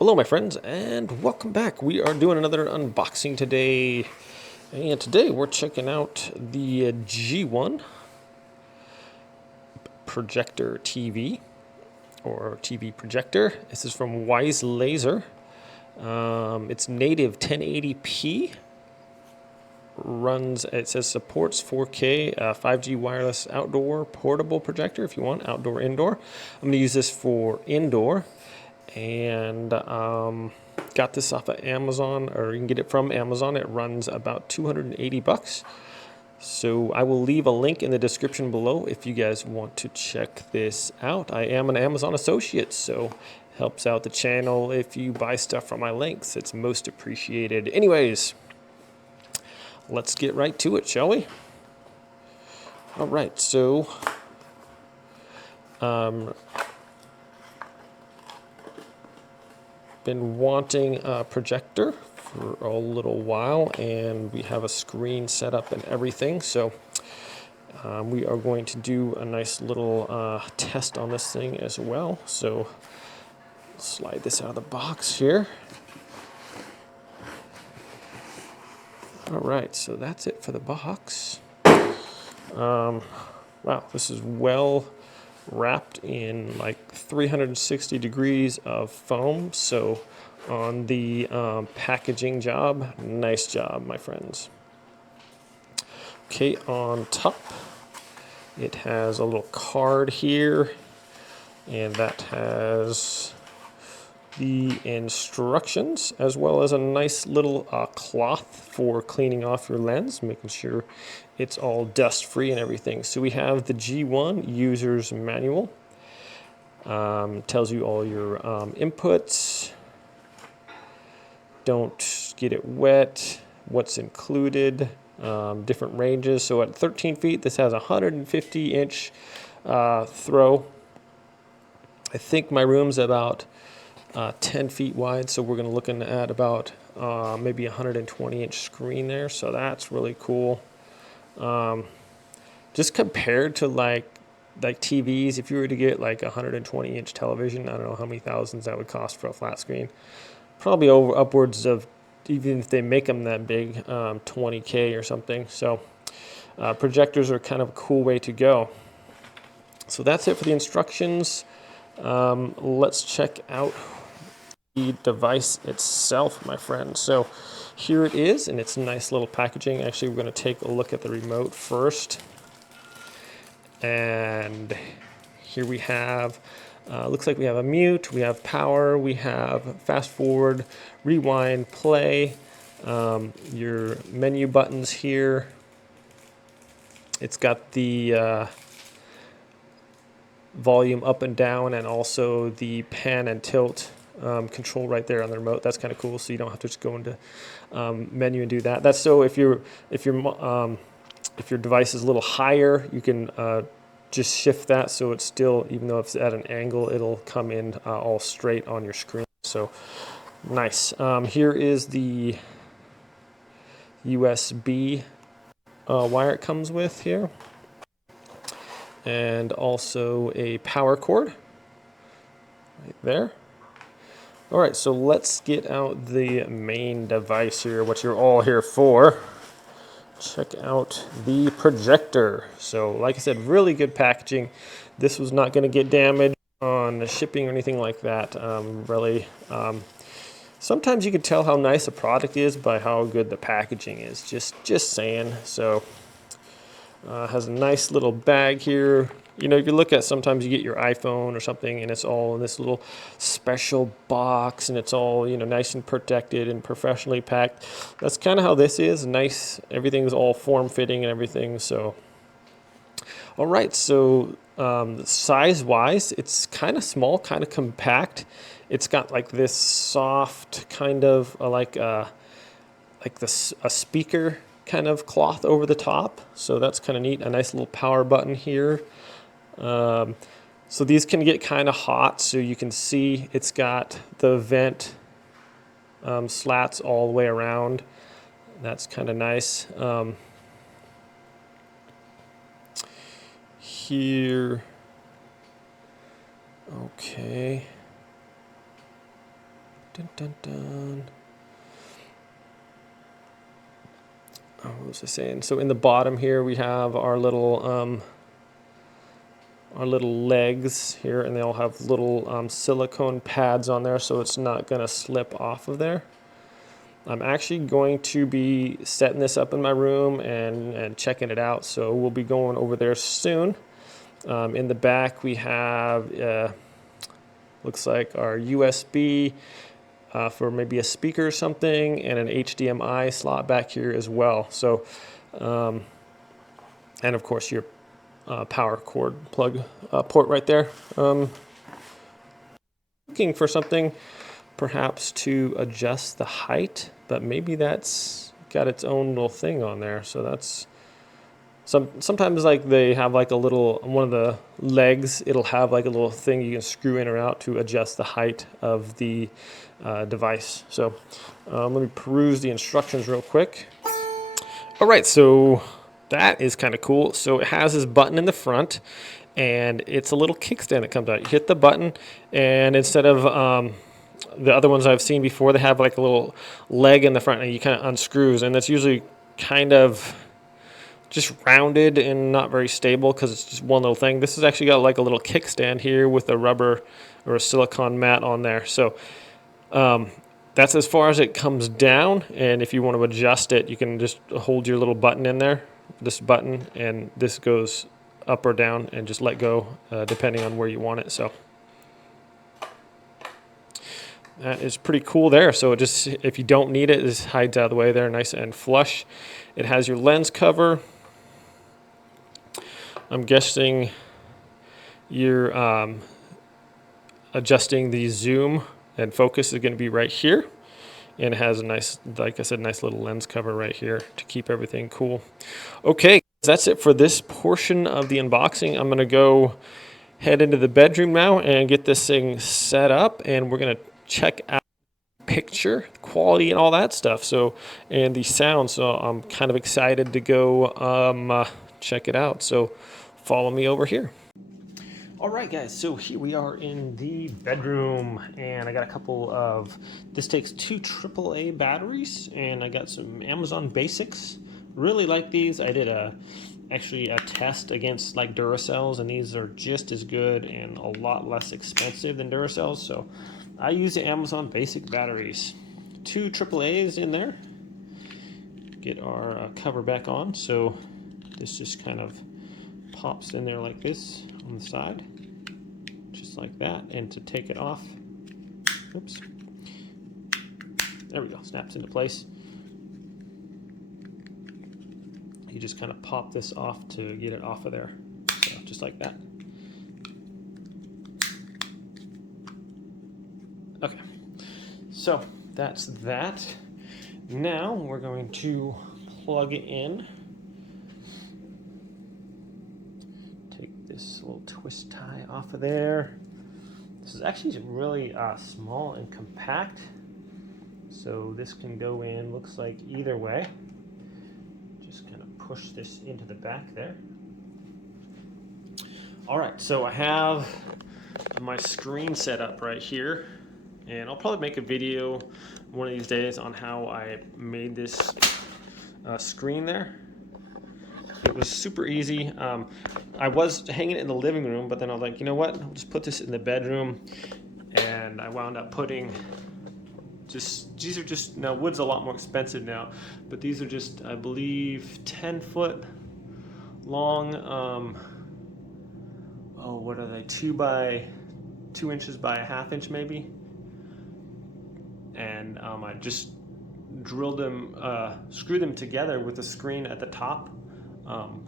Hello my friends and welcome back. We are doing another unboxing today, and today we're checking out the G1 Projector TV or TV projector. This is from Wiselazer. It's native 1080p, runs, it says supports 4K 5G wireless outdoor portable projector if you want outdoor indoor. I'm going to use this for indoor, and got this off of Amazon, or you can get it from Amazon. It runs about 280 bucks. So I will leave a link in the description below if you guys want to check this out. I am an Amazon associate, so helps out the channel if you buy stuff from my links. It's most appreciated. Anyways, let's get right to it, shall we? All right, so been wanting a projector for a little while, and we have a screen set up and everything, so we are going to do a nice little test on this thing as well. So slide this out of the box here. All right, so that's it for the box. Wow, this is well wrapped in like 360 degrees of foam. So on the packaging job, nice job, my friends. Okay, on top, it has a little card here, and that has the instructions, as well as a nice little cloth for cleaning off your lens, making sure it's all dust free and everything. So we have the G1 user's manual. Tells you all your inputs, don't get it wet, what's included, different ranges. So at 13 feet, this has a 150-inch throw. I think my room's about 10 feet wide, so we're going to looking at about maybe a 120-inch screen there. So that's really cool. Just compared to like TVs, if you were to get like a 120-inch television, I don't know how many thousands that would cost for a flat screen. Probably over upwards of, even if they make them that big, 20K or something. So projectors are kind of a cool way to go. So that's it for the instructions. Let's check out the device itself, my friend. So here it is, and it's nice little packaging. Actually, we're going to take a look at the remote first. And here we have, looks like we have a mute, we have power, we have fast forward, rewind, play, your menu buttons here. It's got the volume up and down, and also the pan and tilt control right there on the remote. That's kind of cool, so you don't have to just go into menu and do that. That's so if your device is a little higher, you can just shift that so it's still, even though it's at an angle, it'll come in all straight on your screen. So nice. Here is the USB wire it comes with here, and also a power cord right there. All right, so let's get out the main device here, what you're all here for. Check out the projector. So like I said, really good packaging. This was not going to get damaged on the shipping or anything like that. Sometimes you can tell how nice a product is by how good the packaging is. Just saying. So has a nice little bag here. You know, if you look at, sometimes you get your iPhone or something and it's all in this little special box, and it's all, you know, nice and protected and professionally packed. That's kind of how this is. Nice. Everything's all form-fitting and everything. So, all right. So size-wise, it's kind of small, kind of compact. It's got like this soft kind of a speaker kind of cloth over the top. So that's kind of neat. A nice little power button here. So these can get kind of hot, so you can see it's got the vent slats all the way around. That's kind of nice. Here, okay. Dun, dun, dun. Oh, what was I saying? So in the bottom here we have our little legs here, and they all have little silicone pads on there, so it's not going to slip off of there. I'm actually going to be setting this up in my room and checking it out, so we'll be going over there soon. In the back we have looks like our USB for maybe a speaker or something, and an HDMI slot back here as well. So and of course your power cord plug port right there. Looking for something perhaps to adjust the height, but maybe that's got its own little thing on there. So that's sometimes like they have like a little, one of the legs, it'll have like a little thing you can screw in or out to adjust the height of the device. So let me peruse the instructions real quick. All right, so that is kind of cool. So it has this button in the front, and it's a little kickstand that comes out. You hit the button, and instead of the other ones I've seen before, they have like a little leg in the front, and you kind of unscrews, and that's usually kind of just rounded and not very stable because it's just one little thing. This has actually got like a little kickstand here with a rubber or a silicone mat on there. So that's as far as it comes down, and if you want to adjust it, you can just hold your little button in there, this button, and this goes up or down, and just let go depending on where you want it. So that is pretty cool there. So it just, if you don't need it, this hides out of the way there, nice and flush. It has your lens cover. I'm guessing you're adjusting the zoom and focus is going to be right here, and it has a nice, like I said, nice little lens cover right here to keep everything cool. Okay, that's it for this portion of the unboxing. I'm going to go head into the bedroom now and get this thing set up, and we're going to check out picture quality and all that stuff, so, and the sound. So I'm kind of excited to go check it out, so follow me over here. All right, guys, so here we are in the bedroom, and I got a couple of, this takes 2 AAA batteries, and I got some Amazon Basics. Really like these. I did actually a test against like Duracells, and these are just as good and a lot less expensive than Duracells, so I use the Amazon Basic batteries. 2 AAAs in there. Get our cover back on, so this just kind of pops in there like this on the side, just like that. And to take it off, oops, there we go, snaps into place. You just kind of pop this off to get it off of there, so just like that. Okay, so that's that. Now we're going to plug it in. Take this little twist tie off of there. This is actually really small and compact, so this can go in, looks like either way. Just kind of push this into the back there. All right, so I have my screen set up right here, and I'll probably make a video one of these days on how I made this screen there. It was super easy. I was hanging it in the living room, but then I was like, you know what, I'll just put this in the bedroom, and I wound up putting just, these are just, now wood's a lot more expensive now, but these are just, I believe, 10-foot long, oh, what are they, 2 inches by a ½ inch maybe, and I just drilled them, screwed them together with the screen at the top,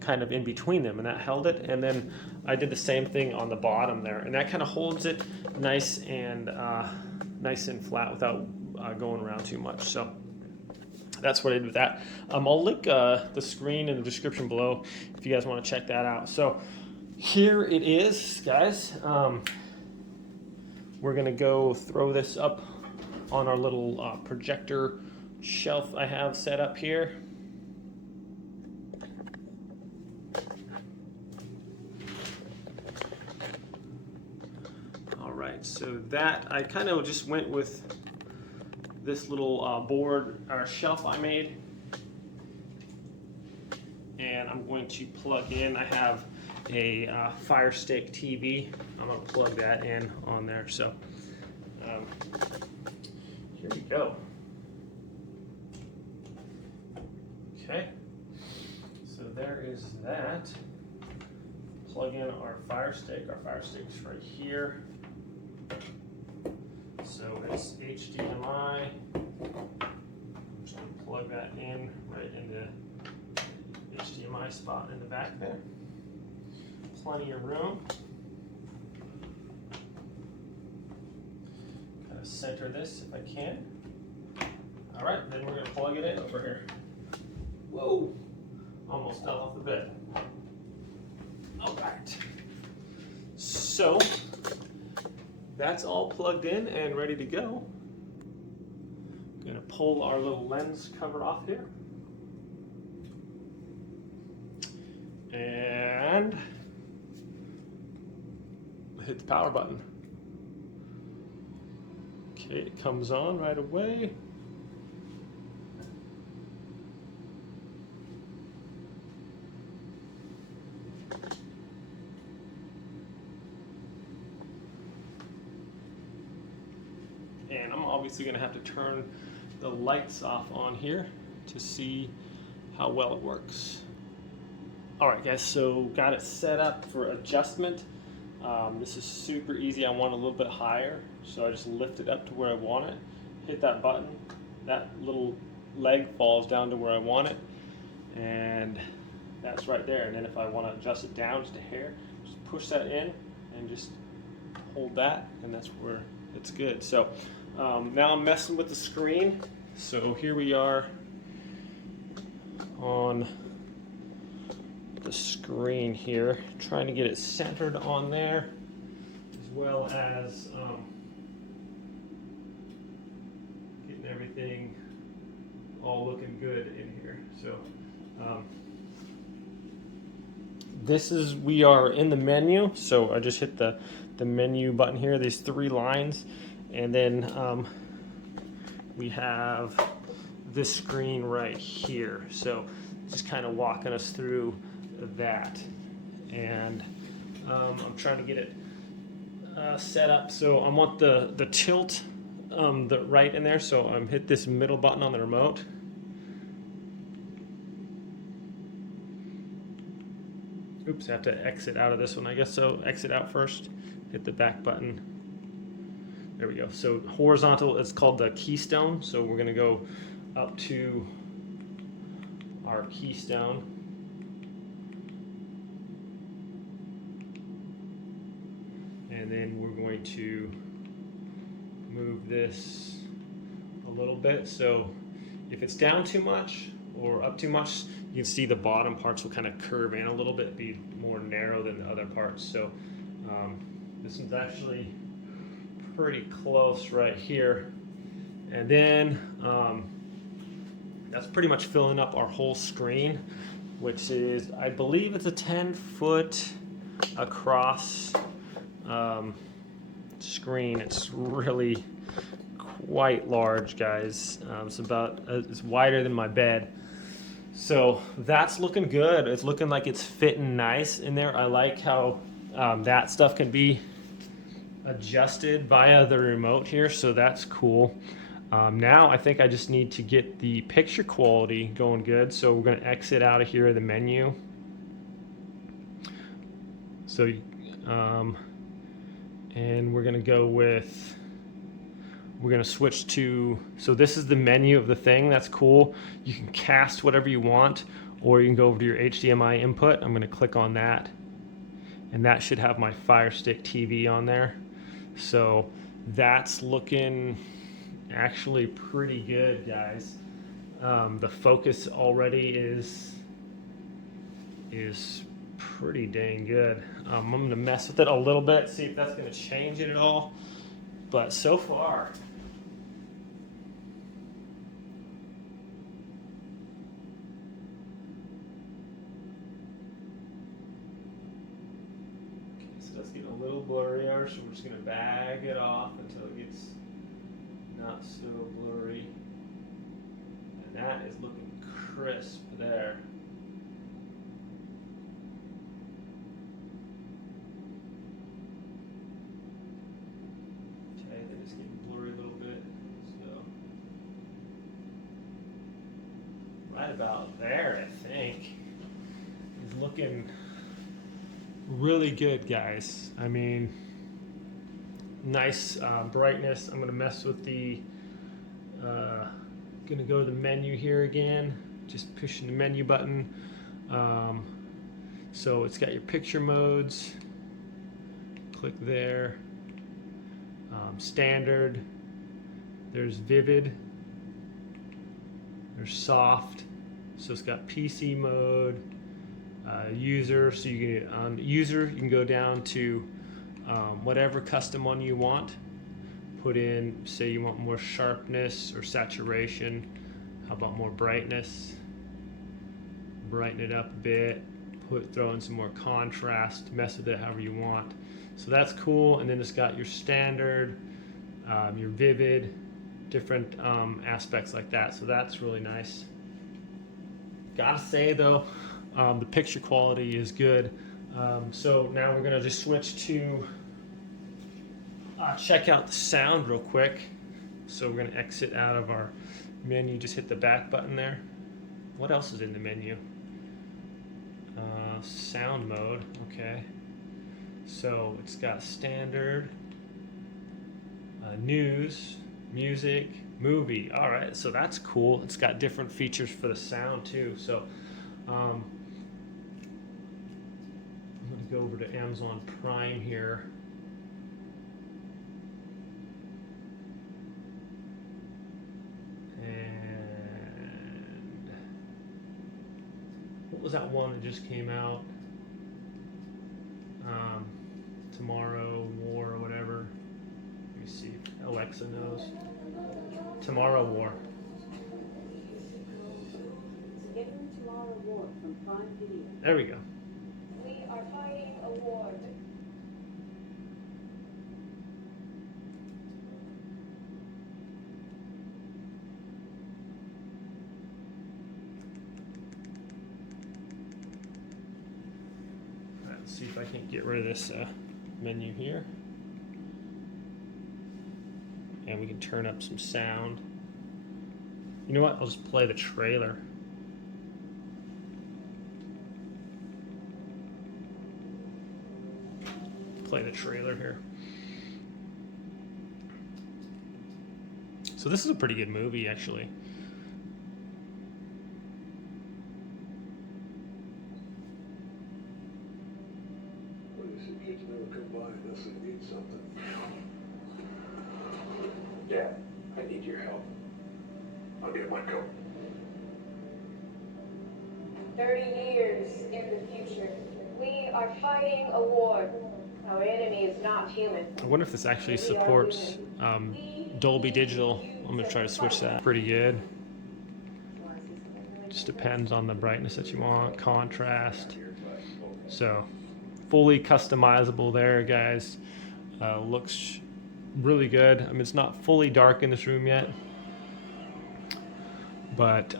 kind of in between them, and that held it. And then I did the same thing on the bottom there, and that kind of holds it nice and flat without going around too much. So that's what I did with that. I'll link the screen in the description below if you guys want to check that out. So here it is, guys. We're gonna go throw this up on our little projector shelf I have set up here. All right, so that I kind of just went with this little board or shelf I made, and I'm going to plug in. I have a Fire Stick TV. I'm going to plug that in on there. So here we go. Okay, so there is that. Plug in our Fire Stick. Our Fire Stick's right here. So it's HDMI. I'm just going to plug that in right in the HDMI spot in the back there. Plenty of room. Kind of center this if I can. All right, then we're going to plug it in over here. Whoa, almost fell off the bed. All right, so that's all plugged in and ready to go. I'm going to pull our little lens cover off here. And hit the power button. Okay, it comes on right away. And I'm obviously going to have to turn the lights off on here to see how well it works. Alright guys, so got it set up for adjustment. This is super easy. I want a little bit higher, so I just lift it up to where I want it, hit that button, that little leg falls down to where I want it, and that's right there. And then if I want to adjust it down just a hair, just push that in and just hold that, and that's where it's good. So now I'm messing with the screen. So here we are on the screen here, trying to get it centered on there, as well as getting everything all looking good in here. So we are in the menu, so I just hit the menu button here, these three lines, and then we have this screen right here. So just kind of walking us through that, and I'm trying to get it set up. So I want the tilt right in there, so I'm hit this middle button on the remote. Oops, I have to exit out of this one, I guess. So exit out first, hit the back button. There we go. So horizontal, it's called the keystone. So we're gonna go up to our keystone. And then we're going to move this a little bit. So if it's down too much or up too much, you can see the bottom parts will kind of curve in a little bit, be more narrow than the other parts. So this one's actually pretty close right here. And then that's pretty much filling up our whole screen, which is, I believe it's a 10-foot across screen. It's really quite large, guys. It's wider than my bed. So that's looking good. It's looking like it's fitting nice in there. I like how that stuff can be adjusted via the remote here, so that's cool. Now I think I just need to get the picture quality going good, so we're going to exit out of here of the menu. So and we're going to go with, we're going to switch to, so this is the menu of the thing. That's cool. You can cast whatever you want, or you can go over to your HDMI input. I'm going to click on that, and that should have my Fire Stick TV on there. So that's looking actually pretty good, guys. The focus already is pretty dang good. I'm going to mess with it a little bit, see if that's going to change it at all. But so far, so that's getting a little blurrier, so we're just going to bag it off until it gets not so blurry. that is looking crisp there. Okay, they just get blurry a little bit. So right about there, I think. It's looking really good, guys. I mean, nice brightness. I'm gonna mess with the gonna go to the menu here again, just pushing the menu button. So it's got your picture modes, click there. Standard, there's vivid, there's soft, so it's got PC mode, user, so you can on user you can go down to whatever custom one you want. Put in, say you want more sharpness or saturation. How about more brightness? Brighten it up a bit. Throw in some more contrast. Mess with it however you want. So that's cool. And then it's got your standard, your vivid, different aspects like that. So that's really nice. Gotta say though, the picture quality is good. So now we're gonna just switch to check out the sound real quick. So we're gonna exit out of our menu, just hit the back button there. What else is in the menu? Sound mode, okay. So it's got standard, news, music, movie. All right, so that's cool. It's got different features for the sound too. So I'm gonna go over to Amazon Prime here. What was that one that just came out? Tomorrow War or whatever. Let me see if Alexa knows. Tomorrow War. Tomorrow War from Prime Video. There we go. We are fighting a war. Let's see if I can get rid of this menu here. And we can turn up some sound. You know what? I'll just play the trailer. Play the trailer here. So this is a pretty good movie, actually. Kids never come by unless they need something. Dad, I need your help. I'll get my coat. 30 years in the future, we are fighting a war. Our enemy is not human. I wonder if this actually supports Dolby Digital. I'm going to try to switch that. Pretty good. Just depends on the brightness that you want, contrast. So fully customizable there, guys. Looks really good. I mean, it's not fully dark in this room yet, but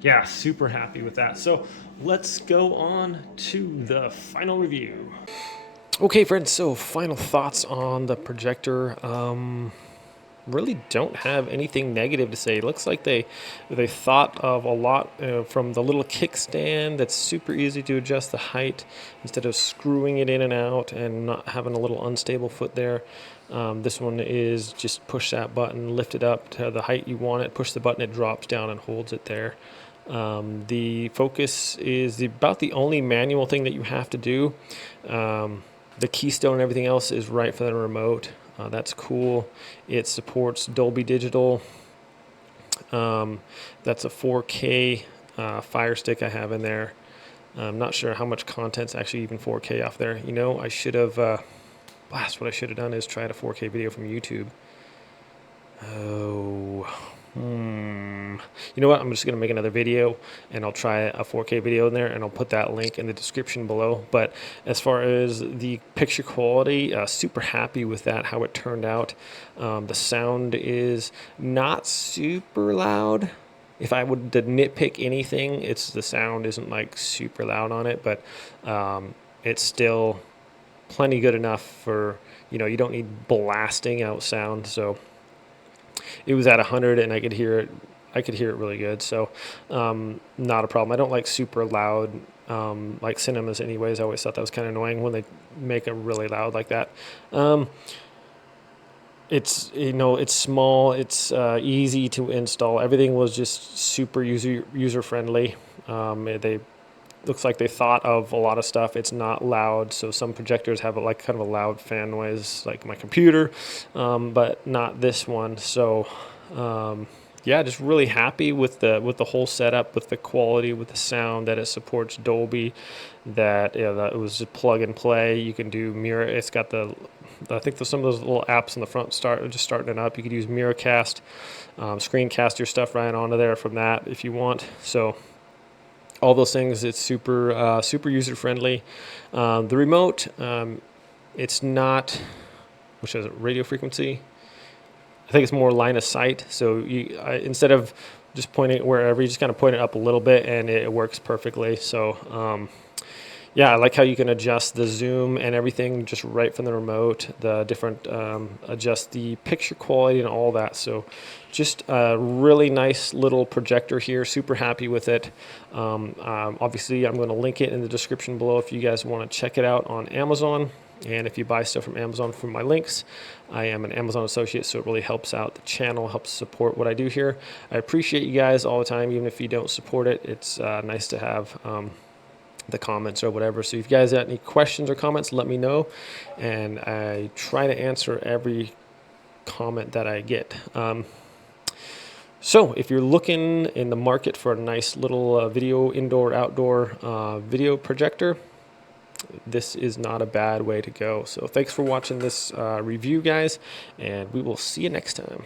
yeah, super happy with that. So let's go on to the final review. Okay, friends, so final thoughts on the projector. Really don't have anything negative to say. It looks like they thought of a lot from the little kickstand that's super easy to adjust the height instead of screwing it in and out and not having a little unstable foot there. This one is just push that button, lift it up to the height you want it, push the button, it drops down and holds it there. The focus is about the only manual thing that you have to do. The keystone and everything else is right for the remote. That's cool. It supports Dolby Digital. That's a 4K Fire Stick I have in there. I'm not sure how much content's actually even 4K off there. You know, I should have, what I should have done is tried a 4K video from YouTube. You know what? I'm just going to make another video and I'll try a 4K video in there and I'll put that link in the description below. But as far as the picture quality, super happy with that, how it turned out. The sound is not super loud. if I would to nitpick anything, it's the sound isn't like super loud on it, but it's still plenty good enough for, you know, you don't need blasting out sound. So it was at 100 and I could hear it. I could hear it really good. So not a problem. I don't like super loud like cinemas anyways. I always thought that was kind of annoying when they make them really loud like that. It's, you know, it's small, it's easy to install. Everything was just super user friendly. They looks like they thought of a lot of stuff. It's not loud, so some projectors have like kind of a loud fan noise, like my computer, but not this one. So yeah, just really happy with the whole setup, with the quality, with the sound, that it supports Dolby, that, you know, that it was just plug and play. You can do mirror. It's got the, I think there's some of those little apps in the front just starting it up. You could use Miracast, screencast your stuff right onto there from that if you want. So all those things, it's super super user friendly. The remote, it's not, which is radio frequency. I think it's more line of sight. So instead of just pointing it wherever, you just kind of point it up a little bit and it works perfectly. So yeah, I like how you can adjust the zoom and everything just right from the remote, the different, adjust the picture quality and all that. So just a really nice little projector here, super happy with it. Obviously, I'm going to link it in the description below if you guys want to check it out on Amazon. And if you buy stuff from Amazon from my links, I am an Amazon associate, so it really helps out the channel, helps support what I do here. I appreciate you guys all the time, even if you don't support it. It's nice to have the comments or whatever. So if you guys have any questions or comments, let me know, and I try to answer every comment that I get. So if you're looking in the market for a nice little video indoor outdoor video projector, this is not a bad way to go. So thanks for watching this review, guys, and we will see you next time.